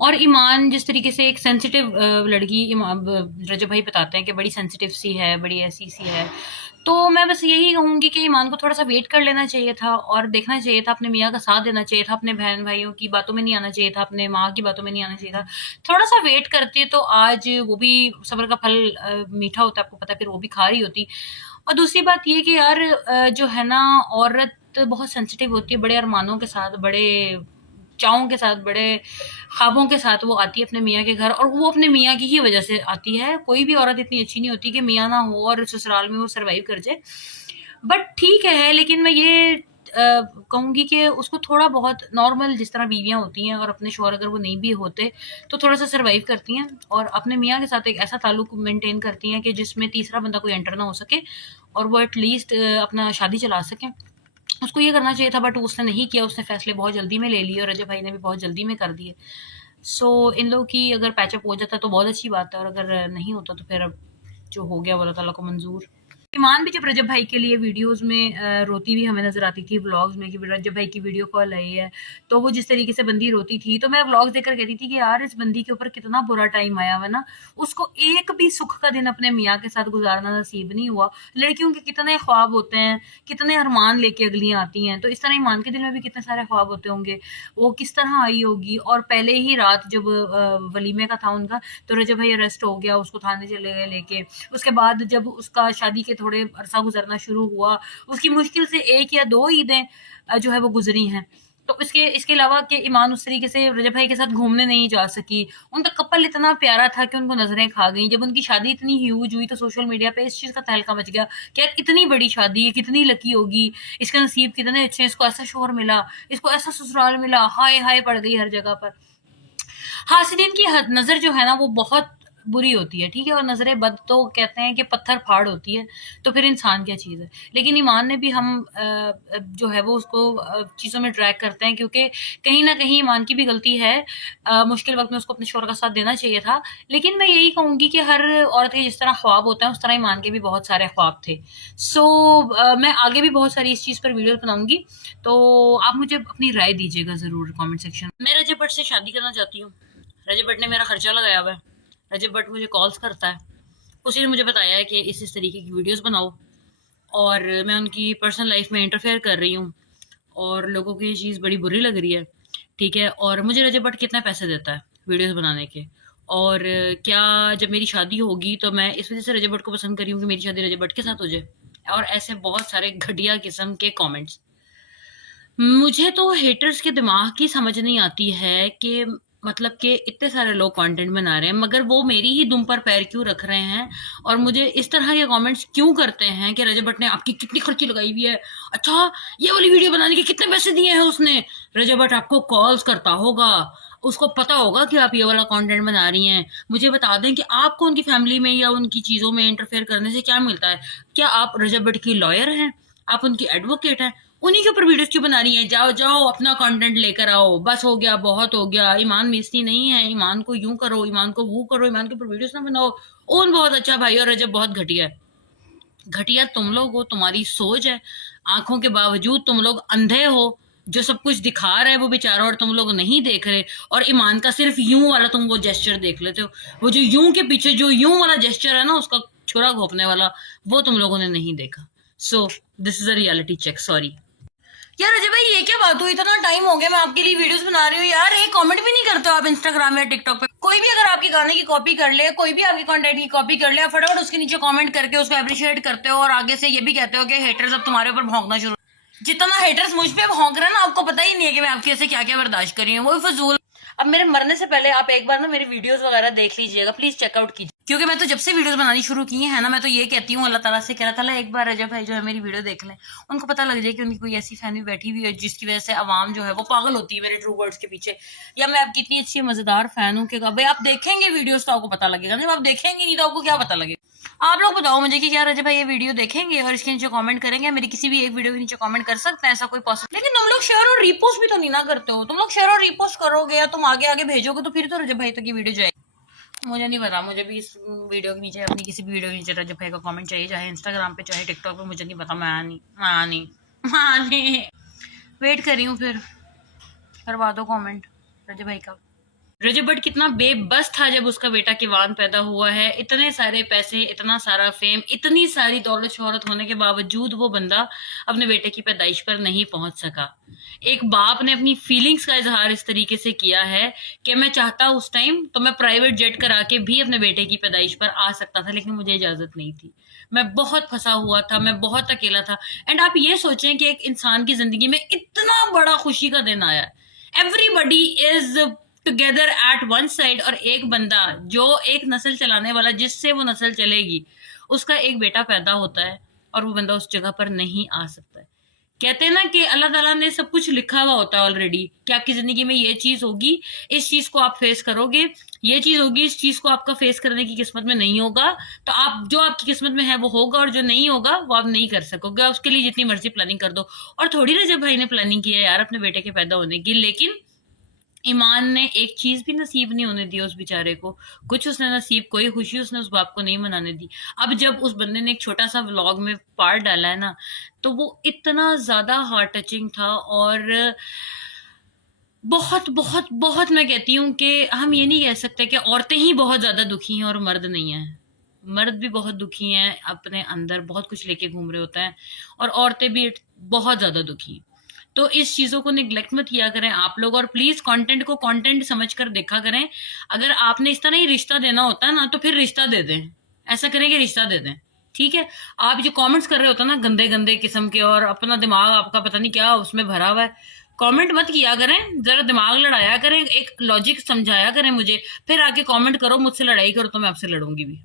और ईमान जिस तरीके से एक सेंसिटिव लड़की, रजब भाई बताते हैं कि बड़ी सेंसिटिव सी है, बड़ी ऐसी सी है। तो मैं बस यही कहूँगी कि ईमान को थोड़ा-सा वेट कर लेना चाहिए था और देखना चाहिए था, अपने मियाँ का साथ देना चाहिए था, अपने बहन-भाइयों की बातों में नहीं आना चाहिए था, अपने माँ की बातों में नहीं आना चाहिए था। थोड़ा-सा वेट करती तो आज वो भी सब्र का फल मीठा होता है, आपको पता है, फिर वो भी खा रही होती। और दूसरी बात ये कि यार जो है ना, औरत बहुत सेंसिटिव होती है, बड़े अरमानों के साथ, बड़े चावों के साथ, बड़े ख्वाबों के साथ वो आती है अपने मियाँ के घर, और वो अपने मियाँ की ही वजह से आती है। कोई भी औरत इतनी अच्छी नहीं होती कि मियाँ ना हो और ससुराल में वो सर्वाइव कर जाए। बट ठीक है, लेकिन मैं ये कहूँगी कि उसको थोड़ा बहुत नॉर्मल जिस तरह बीवियाँ होती हैं, और अपने शौहर अगर वो नहीं भी होते तो थोड़ा सा सर्वाइव करती हैं और अपने मियाँ के साथ एक ऐसा ताल्लुक मेंटेन करती हैं कि जिसमें तीसरा बंदा कोई एंटर ना हो सके, और वो एटलीस्ट अपना शादी चला सकें। उसको ये करना चाहिए था, बट उसने नहीं किया, उसने फैसले बहुत जल्दी में ले लिए और रजब भाई ने भी बहुत जल्दी में कर दिए। सो इन लोगों की अगर पैचअप हो जाता तो बहुत अच्छी बात है, और अगर नहीं होता तो फिर अब जो हो गया वो अल्लाह ताला को मंजूर। ईमान भी जब रजब भाई के लिए वीडियोस में रोती हुई हमें नजर आती थी व्लॉग्स में, कि रजब भाई की वीडियो कॉल आई है, तो वो जिस तरीके से बंदी रोती थी, तो मैं व्लॉग्स देखकर कहती थी कि यार इस बंदी के ऊपर कितना बुरा टाइम आया हुआ ना, उसको एक भी सुख का दिन अपने मियाँ के साथ गुजारना नसीब नहीं हुआ। लड़कियों के कितने ख्वाब होते हैं, कितने अरमान लेके अगलियां आती हैं, तो इस तरह ईमान के दिल में भी कितने सारे ख्वाब होते होंगे। वो किस तरह आई होगी, और पहले ही रात जब वलीमे का था उनका, तो रजब भाई अरेस्ट हो गया, उसको थाने चले गए लेके। उसके बाद जब उसका शादी के थोड़े अरसा गुजरना शुरू हुआ, उसकी मुश्किल से 1 या 2 ईदें जो है वो गुजरी हैं। तो इसके इसके अलावा कि ईमान उस तरीके से रजब भाई के साथ घूमने नहीं जा सकी। उनका कपल इतना प्यारा था कि उनको नज़रें खा गईं। जब उनकी शादी इतनी ह्यूज हुई तो सोशल मीडिया पे इस चीज़ का तहलका मच गया कि यार इतनी बड़ी शादी है, कितनी लकी होगी, इसके नसीब कितने अच्छे हैं, इसको ऐसा शौहर मिला, इसको ऐसा ससुराल मिला, हाय हाय पड़ गई हर जगह पर। हासिदीन की नज़र जो है ना वो बहुत बुरी होती है, ठीक है? और नज़रें बद तो कहते हैं कि पत्थर फाड़ होती है, तो फिर इंसान क्या चीज़ है? लेकिन ईमान ने भी हम जो है वो उसको चीज़ों में ड्रैग करते हैं, क्योंकि कहीं न कहीं ईमान की भी गलती है। मुश्किल वक़्त में उसको अपने शौहर का साथ देना चाहिए था। लेकिन मैं यही कहूँगी कि हर औरत के जिस तरह ख्वाब होते हैं, उस तरह ईमान के भी बहुत सारे ख्वाब थे। सो मैं आगे भी बहुत सारी इस चीज़ पर वीडियोज़ बनाऊँगी, तो आप मुझे अपनी राय दीजिएगा ज़रूर कमेंट सेक्शन में। मैं रजब भट्ट से शादी करना चाहती हूँ। रजब भट्ट ने मेरा खर्चा लगाया हुआ है। रजब भट्ट मुझे कॉल्स करता है। उसी ने मुझे बताया है कि इस तरीके की वीडियोस बनाओ, और मैं उनकी पर्सनल लाइफ में इंटरफेयर कर रही हूँ, और लोगों को ये चीज़ बड़ी बुरी लग रही है, ठीक है? और मुझे रजब भट्ट कितने पैसे देता है वीडियोस बनाने के, और क्या जब मेरी शादी होगी तो मैं इस वजह से रजब भट्ट को पसंद कर रही हूँ कि मेरी शादी रजब भट्ट के साथ हो जाए, और ऐसे बहुत सारे घटिया किस्म के कमेंट्स। मुझे तो हेटर्स के दिमाग की समझ नहीं आती है कि मतलब कि इतने सारे लोग कंटेंट बना रहे हैं, मगर वो मेरी ही दुम पर पैर क्यों रख रहे हैं, और मुझे इस तरह के कमेंट्स क्यों करते हैं कि रजब भट्ट ने आपकी कितनी खर्ची लगाई हुई है, अच्छा ये वाली वीडियो बनाने के कितने पैसे दिए हैं उसने। रजब भट्ट आपको कॉल्स करता होगा, उसको पता होगा कि आप ये वाला कंटेंट बना रही हैं। मुझे बता दें कि आपको उनकी फैमिली में या उनकी चीज़ों में इंटरफेयर करने से क्या मिलता है? क्या आप रजब भट्ट की लॉयर हैं? आप उनकी एडवोकेट हैं? उन्हीं के ऊपर वीडियोस क्यों बना रही हैं? जाओ जाओ अपना कंटेंट लेकर आओ, बस हो गया, बहुत हो गया। ईमान मिस्ती नहीं है, ईमान को यूं करो, ईमान को वो करो, ईमान के ऊपर वीडियोस ना बनाओ। ओन बहुत अच्छा भाई, और रजब बहुत घटिया है। घटिया तुम लोग हो, तुम्हारी सोच है। आंखों के बावजूद तुम लोग अंधे हो, जो सब कुछ दिखा रहा है वो बेचारा, और तुम लोग नहीं देख रहे। और ईमान का सिर्फ यूं वाला तुम वो जेस्चर देख लेते हो, वो जो यूं के पीछे जो यूं वाला जेस्चर है ना, उसका छुरा घोंपने वाला, वो तुम लोगों ने नहीं देखा। So this is a reality check, sorry. यार अजय भाई ये क्या बात हुई, इतना टाइम हो गया मैं आपके लिए वीडियोस बना रही हूँ यार, एक कमेंट भी नहीं करते हो आप इंस्टाग्राम या टिकटॉक पे। कोई भी अगर आपके गाने की कॉपी कर ले, कोई भी आपके कंटेंट की कॉपी कर ले, आप फटाफट उसके नीचे कमेंट करके उसको अप्रिशिएट करते हो, और आगे से ये भी कहते हो कि हेटर्स अब तुम्हारे ऊपर भौंकना शुरू। जितना हेटर्स मुझ पे भौंक रहे हैं ना, आपको पता ही नहीं है कि मैं आपके से क्या क्या बर्दाश्त कर रही हूँ, वो फजूल। अब मेरे मरने से पहले आप एक बार ना मेरी वीडियोस वगैरह देख लीजिएगा, प्लीज चेकआउट कीजिए, क्योंकि मैं तो जब से वीडियोस बनानी शुरू की है ना, मैं तो ये कहती हूँ अल्लाह ताला से कि अल्लाह ताला एक बार रजब भाई जो है मेरी वीडियो देख लें, उनको पता लग जाए कि उनकी कोई ऐसी फैमिली बैठी हुई है जिसकी वजह से आवाम जो है वो पागल होती है मेरे ट्रू वर्ड्स के पीछे, या मैं आपकी इतनी अच्छी मजेदार फैन हूँ कि भाई आप देखेंगे वीडियोस तो आपको पता लगेगा, जब आप देखेंगे नहीं तो आपको क्या पता लगेगा। आप लोग बताओ मुझे कि क्या रजब भाई ये वीडियो देखेंगे और इसके नीचे कमेंट करेंगे, मेरी किसी भी एक वीडियो के नीचे कमेंट कर सकते हैं, ऐसा कोई पॉसिबल? लेकिन तुम लोग शेयर और रीपोस्ट भी तो नहीं ना करते हो, तुम लोग शेयर और रीपोस्ट करोगे या तुम आगे आगे भेजोगे तो फिर तो रजब भाई तक की वीडियो जाएगी। मुझे नहीं पता, मुझे भी इस वीडियो के नीचे अपनी किसी भी वीडियो के नीचे रजब भाई का कमेंट चाहिए, चाहे इंस्टाग्राम पे चाहे टिकटॉक पे, मुझे नहीं पता, मैं नहीं वेट कर रही हूँ, फिर करवा दो कमेंट रजब भाई का। रजब भट्ट कितना बेबस था जब उसका बेटा किवान पैदा हुआ है। इतने सारे पैसे, इतना सारा फेम, इतनी सारी दौलत शोहरत होने के बावजूद वो बंदा अपने बेटे की पैदाइश पर नहीं पहुंच सका। एक बाप ने अपनी फीलिंग्स का इजहार इस तरीके से किया है कि मैं चाहता उस टाइम तो मैं प्राइवेट जेट करा के भी अपने बेटे की पैदाइश पर आ सकता था, लेकिन मुझे इजाजत नहीं थी। मैं बहुत फंसा हुआ था, मैं बहुत अकेला था। एंड आप ये सोचें कि एक इंसान की जिंदगी में इतना बड़ा खुशी का दिन आया, everybody is together at one side, और एक बंदा जो एक नस्ल चलाने वाला, जिससे वो नस्ल चलेगी, उसका एक बेटा पैदा होता है और वो बंदा उस जगह पर नहीं आ सकता है। कहते हैं ना कि अल्लाह ताला ने सब कुछ लिखा हुआ होता है ऑलरेडी, कि आपकी जिंदगी में ये चीज होगी, इस चीज को आप फेस करोगे, ये चीज होगी, इस चीज को आपका फेस करने की किस्मत में नहीं होगा, तो आप जो आपकी किस्मत में है वो होगा, और जो नहीं होगा वो आप नहीं कर सकोगे। आप उसके लिए जितनी मर्जी प्लानिंग कर दो। और थोड़ी रजब भाई ने प्लानिंग की है यार अपने बेटे के पैदा होने की, लेकिन ईमान ने एक चीज भी नसीब नहीं होने दी उस बेचारे को। कुछ उसने नसीब, कोई खुशी उसने उस बाप को नहीं मनाने दी। अब जब उस बंदे ने एक छोटा सा व्लॉग में पार्ट डाला है ना, तो वो इतना ज्यादा हार्ट टचिंग था। और बहुत बहुत बहुत, मैं कहती हूँ कि हम ये नहीं कह सकते कि औरतें ही बहुत ज्यादा दुखी हैं और मर्द नहीं है। मर्द भी बहुत दुखी हैं, अपने अंदर बहुत कुछ लेके घूम रहे होते हैं, और औरतें भी बहुत ज्यादा दुखी हैं। तो इस चीजों को निग्लेक्ट मत किया करें आप लोग, और प्लीज कंटेंट को कंटेंट समझ कर देखा करें। अगर आपने इस तरह ही रिश्ता देना होता है ना, तो फिर रिश्ता दे दें। ऐसा करें कि रिश्ता दे दें, ठीक है। आप जो कमेंट्स कर रहे होते हैं ना गंदे गंदे किस्म के, और अपना दिमाग आपका पता नहीं क्या उसमें भरा हुआ है, कमेंट मत किया करें। जरा दिमाग लड़ाया करें, एक लॉजिक समझाया करें मुझे, फिर आके कमेंट करो, मुझसे लड़ाई करो तो मैं आपसे लड़ूंगी भी।